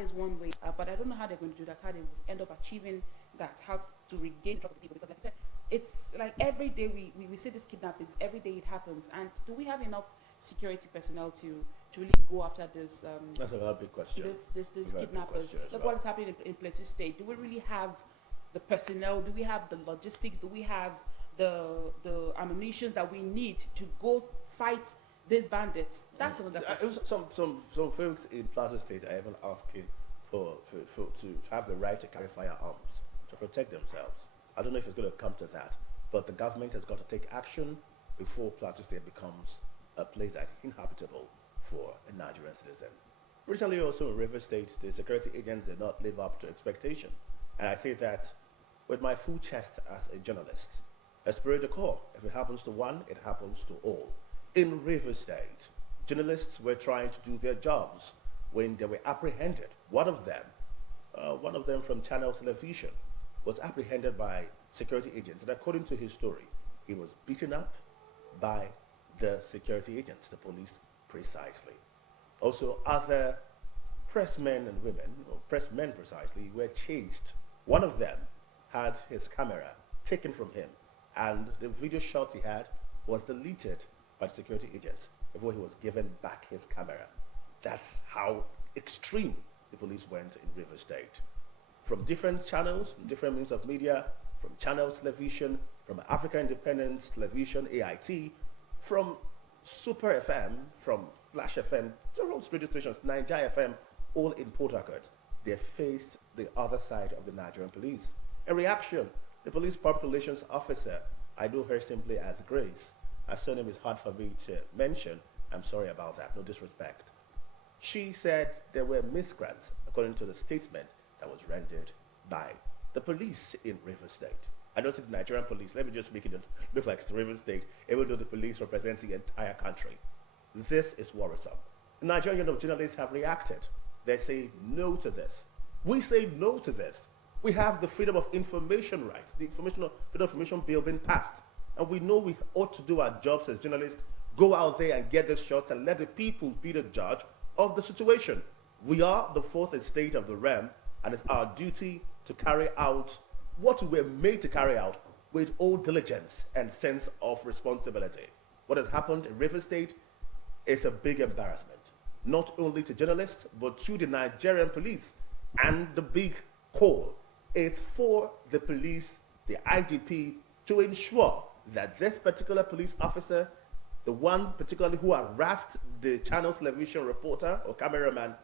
is one way, but I don't know how they're going to do that, how they will end up achieving that, how to regain trust of people. Because, like I said, it's like every day we see these kidnappings, every day it happens. And do we have enough security personnel to really go after this? That's another big question. This kidnappers. Look what is happening in Plateau State. Do we really have the personnel? Do we have the logistics? Do we have the ammunition that we need to go fight these bandits? That's another question. Some folks in Plateau State are even asking to have the right to carry firearms to protect themselves. I don't know if it's going to come to that, but the government has got to take action before Plateau State becomes a place that's inhabitable for a Nigerian citizen. Recently also in River State, the security agents did not live up to expectation. And I say that with my full chest as a journalist. Esprit de corps, if it happens to one, it happens to all. In River State, journalists were trying to do their jobs when they were apprehended. One of them from Channel Television, was apprehended by security agents. And according to his story, he was beaten up by the security agents, the police precisely. Also, other pressmen and women, or pressmen precisely, were chased. One of them had his camera taken from him, and the video shot he had was deleted by the security agents before he was given back his camera. That's how extreme the police went in River State. From different channels, from different means of media, from Channel Television, from Africa Independence Television, AIT, from Super FM, from Flash FM, several radio stations, Nigeria FM, all in Port Harcourt, they faced the other side of the Nigerian police. In reaction, the police public relations officer, I know her simply as Grace. Her surname is hard for me to mention. I'm sorry about that, no disrespect. She said there were miscreants, according to the statement that was rendered by the police in River State. I don't say the Nigerian police, let me just make it look like it's River State, even though the police represent the entire country. This is worrisome. The Nigerian Union of Journalists have reacted. They say no to this. We say no to this. We have the Freedom of Information right, the Freedom of Information Bill being passed. And we know we ought to do our jobs as journalists, go out there and get the shots and let the people be the judge of the situation. We are the fourth estate of the realm, and it's our duty to carry out what we're made to carry out with all diligence and sense of responsibility. What has happened in River State is a big embarrassment, not only to journalists, but to the Nigerian police. And the big call is for the police, the IGP, to ensure that this particular police officer, the one particularly who harassed the Channel Television reporter or cameraman,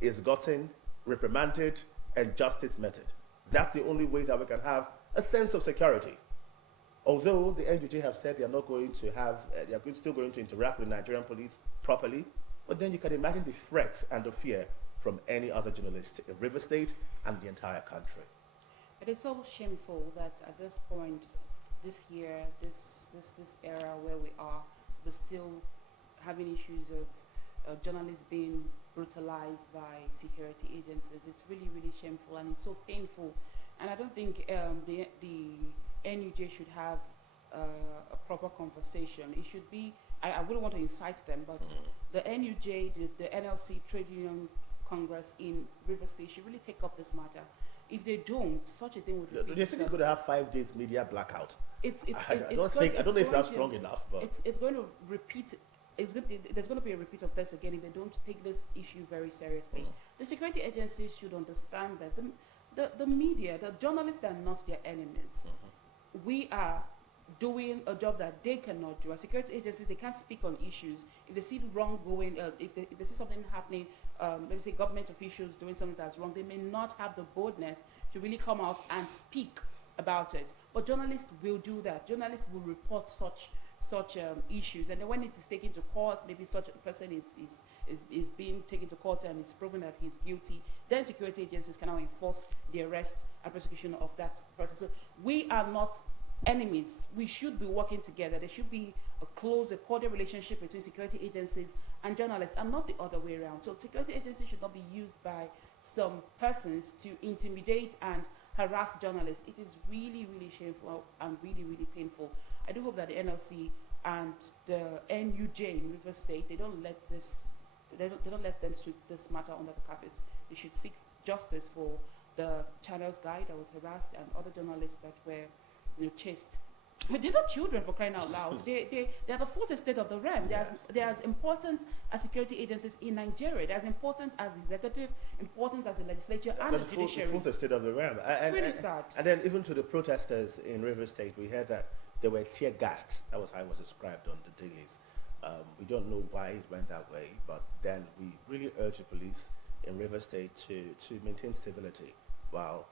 is gotten, reprimanded, and justice meted. That's the only way that we can have a sense of security. Although the NUJ have said they are not going to have, they are still going to interact with Nigerian police properly, but then you can imagine the threat and the fear from any other journalist in River State and the entire country. It is so shameful that at this point, this year, this era where we are, we're still having issues of journalists being brutalized by security agencies. It's really, really shameful, and it's so painful. And I don't think the NUJ should have a proper conversation. It should be, I wouldn't want to incite them, but the NUJ, the NLC Trade Union Congress in River State should really take up this matter. If they don't, such a thing would repeat. Do you think it's going to have 5 days media blackout? I don't know if that's strong enough, but it's going to repeat. There's going to be a repeat of this again if they don't take this issue very seriously. The security agencies should understand that the media, the journalists are not their enemies. We are doing a job that they cannot do. As security agencies, they can't speak on issues. If they see wrong going, if they see something happening, let me say government officials doing something that's wrong, they may not have the boldness to really come out and speak about it. But journalists will do that. Journalists will report such issues, and then when it is taken to court, maybe such a person is being taken to court and is proven that he's guilty, then security agencies can now enforce the arrest and prosecution of that person. So we are not enemies. We should be working together. There should be a close, a cordial relationship between security agencies and journalists, and not the other way around. So security agencies should not be used by some persons to intimidate and harass journalists. It is really, really shameful and really, really painful. I do hope that the NLC and the NUJ in River State, they don't let them sweep this matter under the carpet. They should seek justice for the channel's guy that was harassed and other journalists that were, chased. But they're not children, for crying out loud. They are the fourth estate of the realm. They're as important as security agencies in Nigeria. They're as important as the executive, important as the legislature and the judiciary. The fourth estate of the realm. It's really sad. And then even to the protesters in Rivers State, we heard that they were tear gassed. That was how it was described on the dailies. We don't know why it went that way, but then we really urge the police in Rivers State to maintain stability while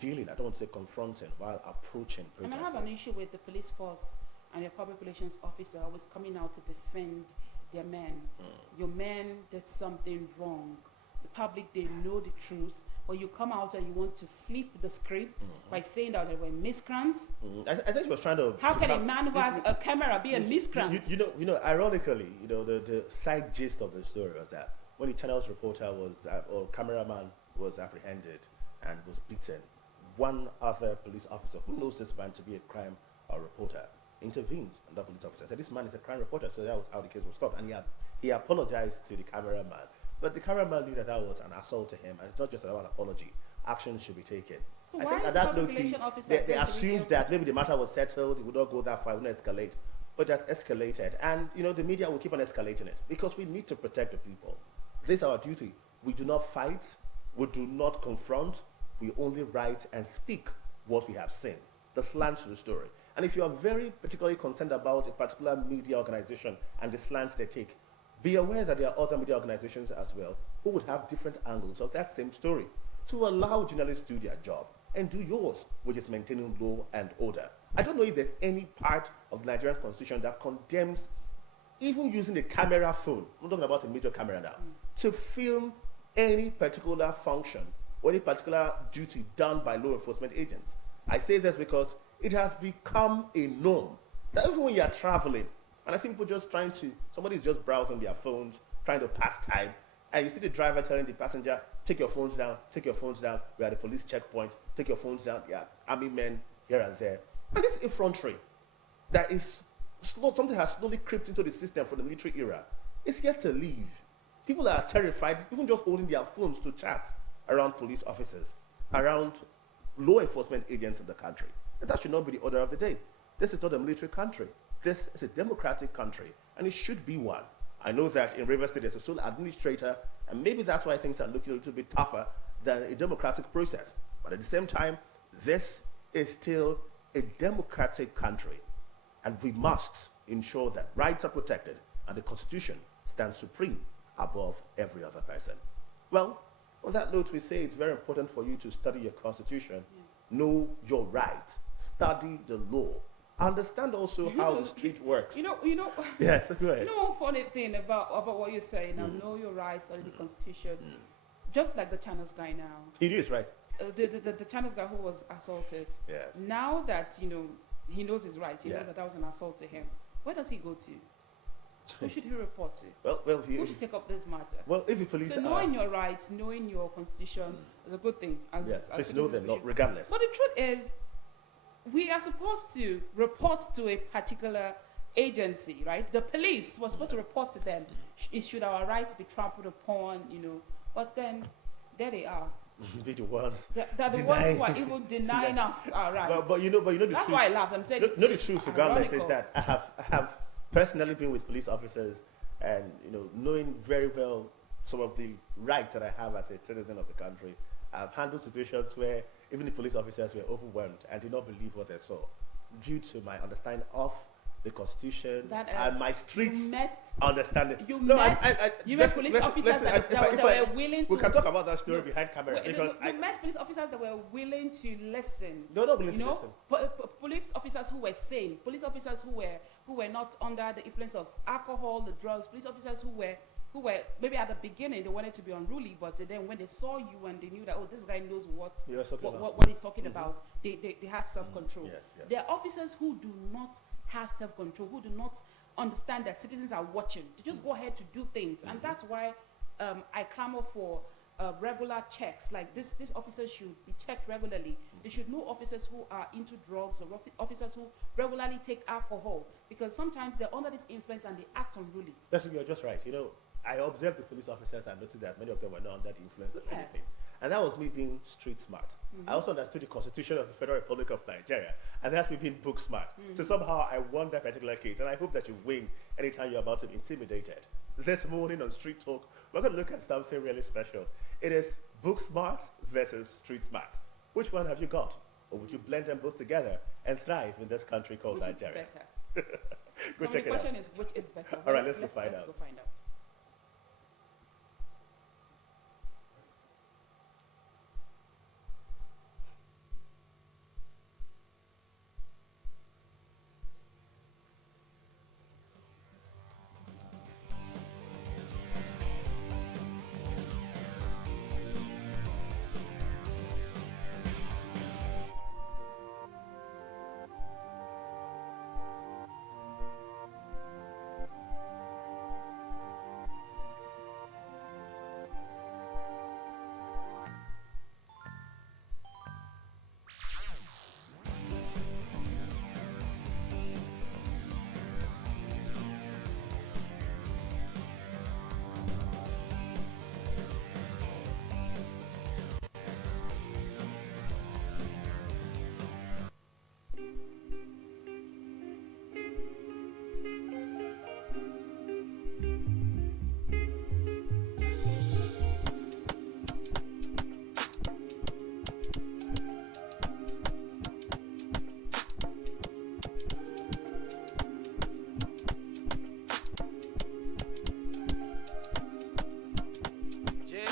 dealing, I don't want to say confronting, while approaching protesters. And I have an issue with the police force and your public relations officer always coming out to defend their men. Your men did something wrong. The public, they know the truth. When you come out and you want to flip the script by saying that they were miscreants. I think she was trying to... How can a man who has a camera be a miscreant? You know, ironically, the side gist of the story was that when the channel's reporter was, or cameraman was apprehended and was beaten, one other police officer who knows this man to be a crime reporter intervened, and the police officer said, this man is a crime reporter, so that was how the case was stopped. And he apologized to the cameraman. But the cameraman knew that was an assault to him, and it's not just about apology. Action should be taken. So I think at that note, they assumed that maybe the matter was settled, it would not go that far, it would not escalate. But that's escalated. And, the media will keep on escalating it because we need to protect the people. This is our duty. We do not fight. We do not confront. We only write and speak what we have seen, the slant to the story. And if you are very particularly concerned about a particular media organization and the slants they take, be aware that there are other media organizations as well who would have different angles of that same story. To allow journalists to do their job and do yours, which is maintaining law and order. I don't know if there's any part of the Nigerian constitution that condemns even using a camera phone, I'm talking about a major camera now, to film any particular function or any particular duty done by law enforcement agents. I say this because it has become a norm that even when you are traveling, and I see people just somebody's just browsing their phones, trying to pass time, and you see the driver telling the passenger, take your phones down, we're at the police checkpoint, take your phones down, army men here and there. And this effrontery that is something has slowly crept into the system from the military era. It's yet to leave. People are terrified, even just holding their phones to chat around police officers, around law enforcement agents in the country. And that should not be the order of the day. This is not a military country. This is a democratic country, and it should be one. I know that in Rivers State there's a sole administrator, and maybe that's why things are looking a little bit tougher than a democratic process. But at the same time, this is still a democratic country, and we must ensure that rights are protected and the Constitution stands supreme above every other person. Well, on that note, we say it's very important for you to study your Constitution, know your rights, study the law, understand also how the street works. Yes, go ahead. One funny thing about what you're saying, now know your rights, study the Constitution, just like the channels guy now. He is right. The channels guy who was assaulted. Yes. Now that he knows his rights, he knows that was an assault to him. Where does he go to? Who should he report to? Who should take up this matter? Well, if the police so knowing your rights, knowing your Constitution is a good thing. Please know them, regardless. But the truth is, we are supposed to report to a particular agency, right? The police was supposed to report to them. Should our rights be trampled upon, But then, there they are. Be the ones. They're the ones who are even denying us our rights. But the truth. That's why I laugh. I'm saying the truth, regardless, is that I have personally been with police officers, and knowing very well some of the rights that I have as a citizen of the country. I've handled situations where even the police officers were overwhelmed and did not believe what they saw due to my understanding of the Constitution and my streets understanding. You met police officers that were willing to... We can talk about that story behind camera. Because you met police officers that were willing to listen. They were not willing to listen. Police officers who were sane. Police officers who were not under the influence of alcohol, the drugs. Police officers who were maybe at the beginning they wanted to be unruly, but then when they saw you and they knew that this guy knows what he's talking about, they had self-control. Yes. There are officers who do not have self-control, who do not understand that citizens are watching. They just go ahead to do things, and that's why I clamor for regular checks. Like these officers should be checked regularly. They should know officers who are into drugs or officers who regularly take alcohol, because sometimes they're under this influence and they act unruly. You're just right. I observed the police officers and noticed that many of them were not under the influence of Yes. anything. And that was me being street smart. I also understood the Constitution of the Federal Republic of Nigeria, and that's me being book smart. So somehow I won that particular case, and I hope that you win anytime you're about to be intimidated. This morning on Street Talk, we're going to look at something really special. It is book smart versus street smart. Which one have you got? Or would you blend them both together and thrive in this country called Which Nigeria? is better? Go check The it out. question is, which is better? All right, let's go find Let's out. go find out.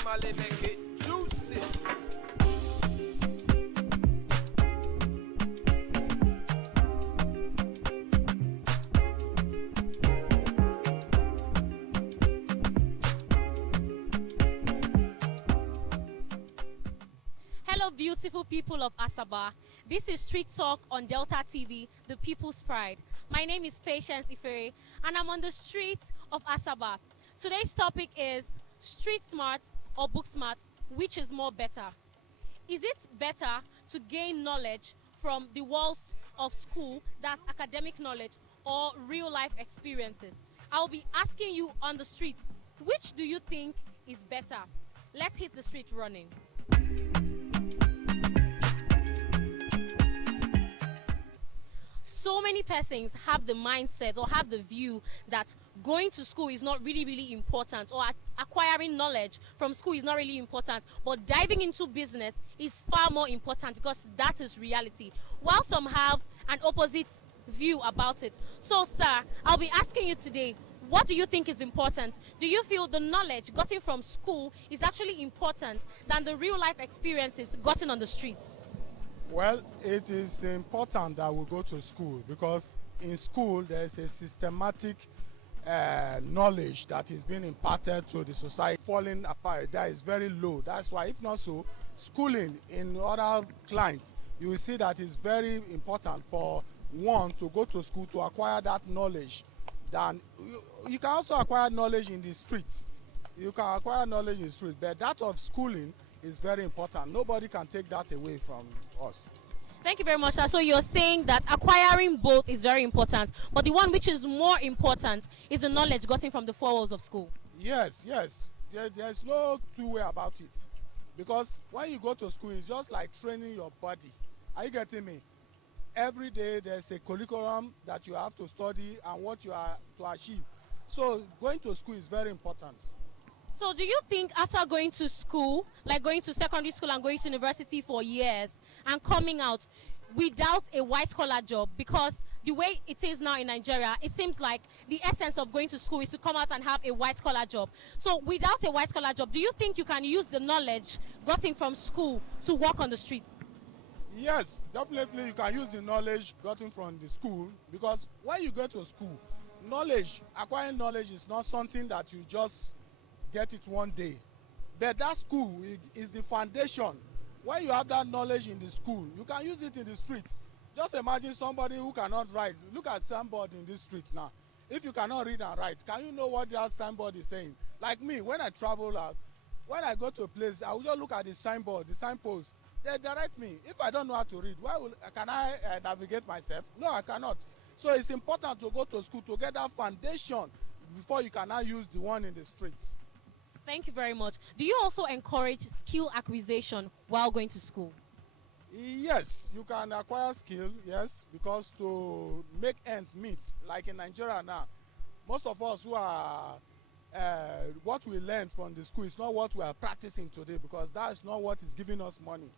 Male make it juicy. Hello, beautiful people of Asaba. This is Street Talk on Delta TV, the People's Pride. My name is Patience Ifere, and I'm on the streets of Asaba. Today's topic is street smart or book smart, which is more better? Is it better to gain knowledge from the walls of school, that's academic knowledge, or real life experiences? I'll be asking you on the street, which do you think is better? Let's hit the street running. So many persons have the mindset or have the view that going to school is not really important, or acquiring knowledge from school is not really important, but diving into business is far more important because that is reality, while some have an opposite view about it. So sir, I'll be asking you today, what do you think is important? Do you feel the knowledge gotten from school is actually important than the real life experiences gotten on the streets? Well, it is important that we go to school because in school there is a systematic knowledge that is being imparted to the society. Falling apart, that is very low. That's why, if not so, schooling in other clients, you will see that it's very important for one to go to school to acquire that knowledge. Then you can also acquire knowledge in the streets. You can acquire knowledge in the street, but that of schooling is very important. Nobody can take that away from us. Thank you very much, sir. So you're saying that acquiring both is very important, but the one which is more important is the knowledge gotten from the four walls of school. Yes, yes. There's no two way about it. Because when you go to school, it's just like training your body. Are you getting me? Every day there's a curriculum that you have to study and what you are to achieve. So going to school is very important. So do you think after going to school, like going to secondary school and going to university for years and coming out without a white-collar job, because the way it is now in Nigeria, it seems like the essence of going to school is to come out and have a white-collar job. So without a white-collar job, do you think you can use the knowledge gotten from school to work on the streets? Yes, definitely you can use the knowledge gotten from the school, because when you go to school, acquiring knowledge is not something that you just get it one day. But that school is the foundation. When you have that knowledge in the school, you can use it in the street. Just imagine somebody who cannot write. Look at signboard in this street now. If you cannot read and write, can you know what that signboard is saying? Like me, when I travel out, when I go to a place, I will just look at the signboard, the signpost. They direct me. If I don't know how to read, can I navigate myself? No, I cannot. So it's important to go to school to get that foundation before you can now use the one in the streets. Thank you very much. Do you also encourage skill acquisition while going to school? Yes, you can acquire skill, yes, because to make ends meet, like in Nigeria now, most of us who are, what we learned from the school is not what we are practicing today, because that is not what is giving us money.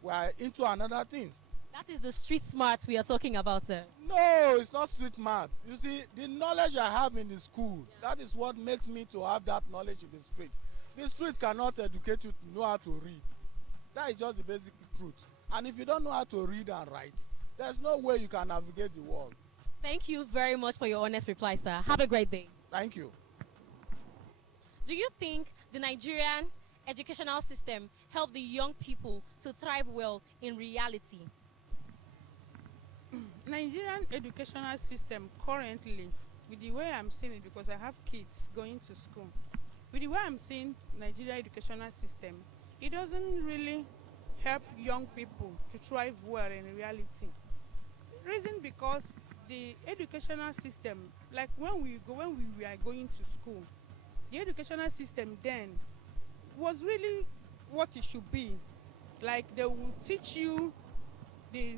We are into another thing. That is the street smarts we are talking about, sir. No, it's not street maths. You see, the knowledge I have in the school, that is what makes me to have that knowledge in the street. The street cannot educate you to know how to read. That is just the basic truth. And if you don't know how to read and write, there's no way you can navigate the world. Thank you very much for your honest reply, sir. Have a great day. Thank you. Do you think the Nigerian educational system helped the young people to thrive well in reality? Nigerian educational system currently, with the way I'm seeing it, because I have kids going to school, with the way I'm seeing Nigerian educational system, it doesn't really help young people to thrive well in reality. Reason because the educational system, like when we were going to school, the educational system then was really what it should be. Like they will teach you the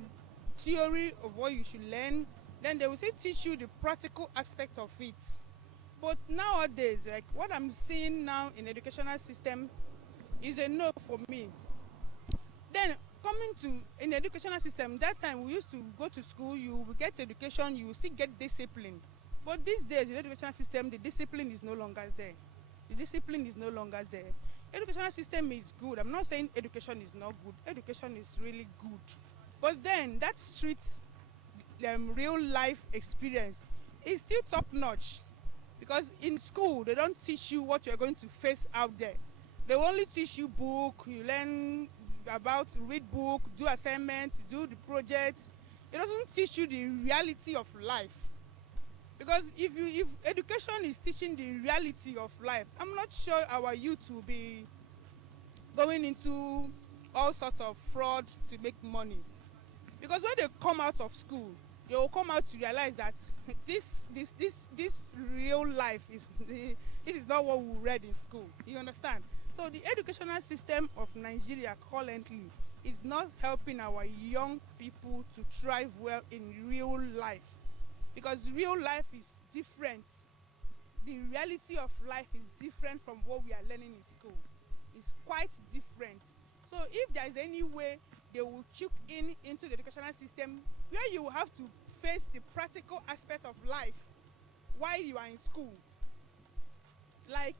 theory of what you should learn, then they will still teach you the practical aspect of it. But nowadays, like what I'm seeing now in educational system is a no for me. Then coming to in the educational system, that time we used to go to school, you will get education, you will still get discipline. But these days in the educational system, the discipline is no longer there. The discipline is no longer there. Educational system is good. I'm not saying education is not good. Education is really good. But then that street real life experience is still top notch. Because in school, they don't teach you what you're going to face out there. They only teach you book, you learn about, read book, do assignments, do the projects. It doesn't teach you the reality of life. Because if education is teaching the reality of life, I'm not sure our youth will be going into all sorts of fraud to make money. Because when they come out of school, they will come out to realize that this real life this is not what we read in school. You understand? So the educational system of Nigeria currently is not helping our young people to thrive well in real life. Because real life is different. The reality of life is different from what we are learning in school. It's quite different. So if there is any way they will chip into the educational system where you will have to face the practical aspects of life while you are in school, like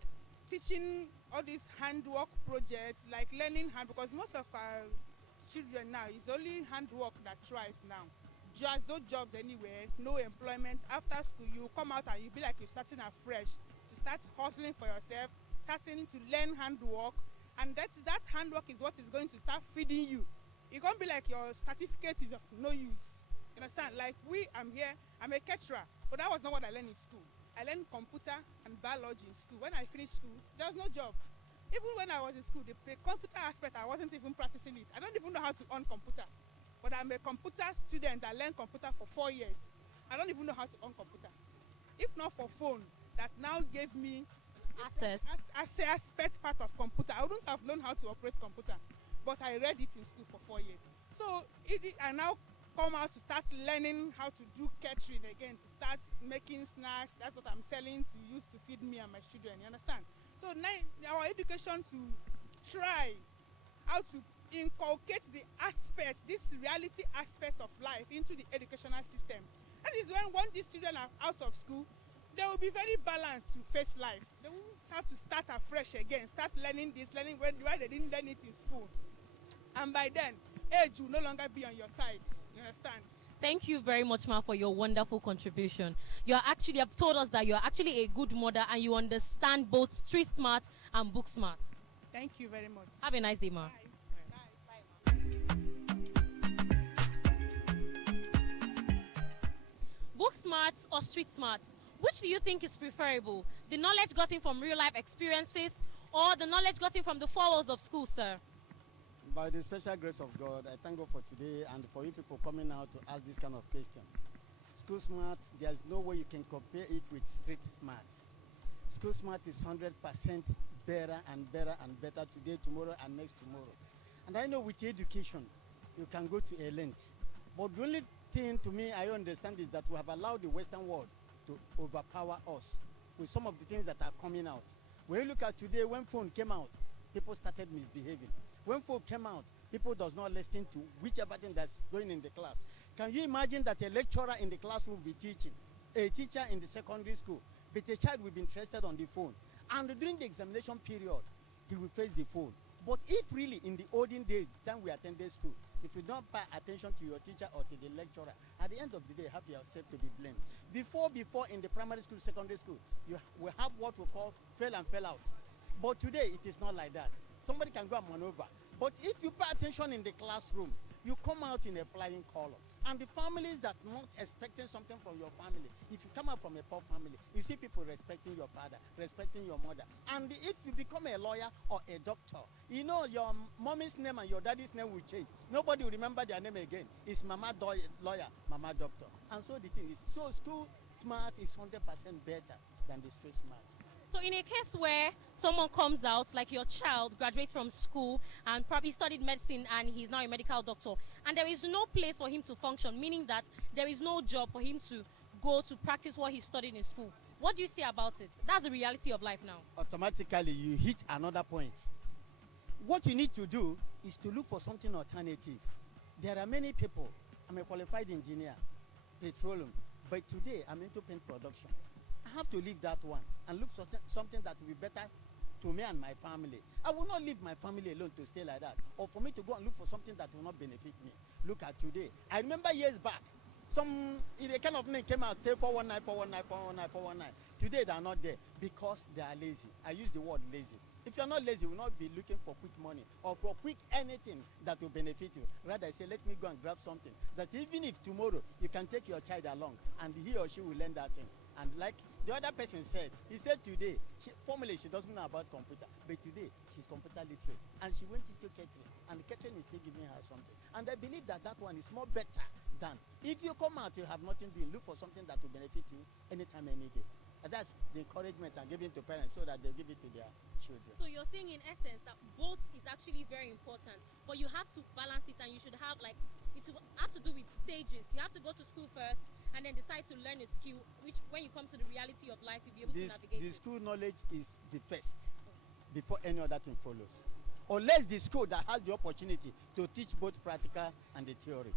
teaching all these handwork projects, like learning hand, because most of our children now is only handwork that thrives now. Just no jobs anywhere, no employment. After school, you come out and you be like you're starting afresh, to start hustling for yourself, starting to learn handwork, and that handwork is what is going to start feeding you. You can't be like your certificate is of no use. You understand? Like I'm here, I'm a caterer, but that was not what I learned in school. I learned computer and biology in school. When I finished school, there was no job. Even when I was in school, the computer aspect, I wasn't even practicing it. I don't even know how to on computer. But I'm a computer student that learned computer for 4 years. I don't even know how to on computer. If not for phone, that now gave me Access. aspect part of computer, I wouldn't have known how to operate computer. But I read it in school for 4 years. So I now come out to start learning how to do catering again, to start making snacks. That's what I'm selling to use to feed me and my children. You understand? So now our education to try how to inculcate the aspect, this reality aspect of life into the educational system. That is when these children are out of school, they will be very balanced to face life. They won't have to start afresh again, start learning this, learning why they didn't learn it in school. And by then, age will no longer be on your side. You understand? Thank you very much, Ma, for your wonderful contribution. You have told us that you are actually a good mother and you understand both street smart and book smart. Thank you very much. Have a nice day, Ma. Bye. Book smart or street smart? Which do you think is preferable? The knowledge gotten from real life experiences or the knowledge gotten from the four walls of school, sir? By the special grace of God, I thank God for today and for you people coming out to ask this kind of question. School smart, there's no way you can compare it with street smart. School Smart is 100% better and better and better today, tomorrow, and next tomorrow. And I know with education, you can go to a length. But the only thing to me I understand is that we have allowed the Western world to overpower us with some of the things that are coming out. When you look at today, when phone came out, people started misbehaving. When phone came out, people does not listen to whichever thing that's going in the class. Can you imagine that a lecturer in the class will be teaching, a teacher in the secondary school, but a child will be interested on the phone, and during the examination period, he will face the phone. But if really in the olden days, time we attended school, if you don't pay attention to your teacher or to the lecturer, at the end of the day, have yourself to be blamed. Before in the primary school, secondary school, you will have what we call fail and fail out. But today, it is not like that. Somebody can go and maneuver. But if you pay attention in the classroom, you come out in a flying color. And the families that not expecting something from your family, if you come out from a poor family, you see people respecting your father, respecting your mother. And if you become a lawyer or a doctor, you know your mommy's name and your daddy's name will change. Nobody will remember their name again. It's Mama Lawyer, Mama Doctor. And so the thing is, so School Smart is 100% better than the Street Smart. So in a case where someone comes out, like your child graduates from school and probably studied medicine and he's now a medical doctor, and there is no place for him to function, meaning that there is no job for him to go to practice what he studied in school, what do you say about it? That's the reality of life now. Automatically, you hit another point. What you need to do is to look for something alternative. There are many people. I'm a qualified engineer, petroleum, but today I'm into paint production. I have to leave that one and look for something that will be better to me and my family. I will not leave my family alone to stay like that, or for me to go and look for something that will not benefit me. Look at today. I remember years back, some kind of name came out, say 419, 419, 419, 419. Today they are not there because they are lazy. I use the word lazy. If you are not lazy, you will not be looking for quick money or for quick anything that will benefit you. Rather, say, let me go and grab something that even if tomorrow you can take your child along and he or she will learn that thing. And like the other person said, he said today, formerly she doesn't know about computer, but today she's computer literate. And she went into catering, and catering is still giving her something. And I believe that that one is more better than if you come out, you have nothing doing, look for something that will benefit you anytime, any day. And that's the encouragement I'm giving to parents so that they give it to their children. So you're saying in essence that both is actually very important, but you have to balance it, and you should have like, it will have to do with stages. You have to go to school first and then decide to learn a skill, which when you come to the reality of life, you'll be able to navigate the it. school knowledge is the first before any other thing follows. Unless the school that has the opportunity to teach both practical and the theory.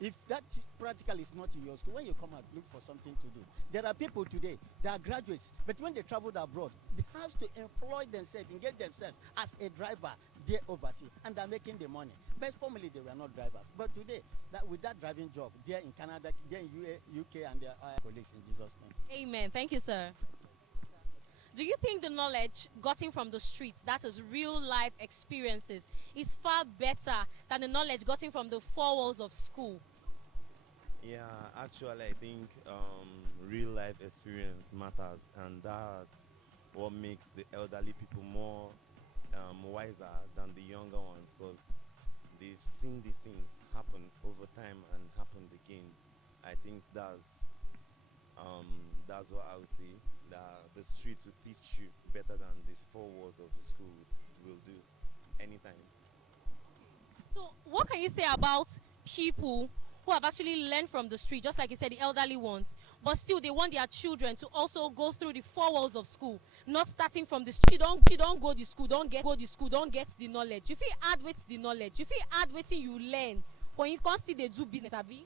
If that practical is not in your school, when you come out, look for something to do. There are people today, they are graduates, but when they traveled abroad, they have to employ themselves, engage themselves as a driver there overseas, and they're making the money. But formerly, they were not drivers. But today, with that driving job, they're in Canada, they're in UK, and their colleagues in Jesus' name. Amen. Thank you, sir. Do you think the knowledge gotten from the streets, that is real life experiences, is far better than the knowledge gotten from the four walls of school? Yeah, actually, I think real life experience matters, and that's what makes the elderly people more wiser than the younger ones, because they've seen these things happen over time and happened again. I think that's what I would say, that the streets will teach you better than the four walls of the school will do anytime. So what can you say about people who have actually learned from the street, just like you said, the elderly ones, but still they want their children to also go through the four walls of school, not starting from the street. You don't go to school, don't get the knowledge. If you add with the knowledge, if you add what you learn, for you constantly they do business, abi.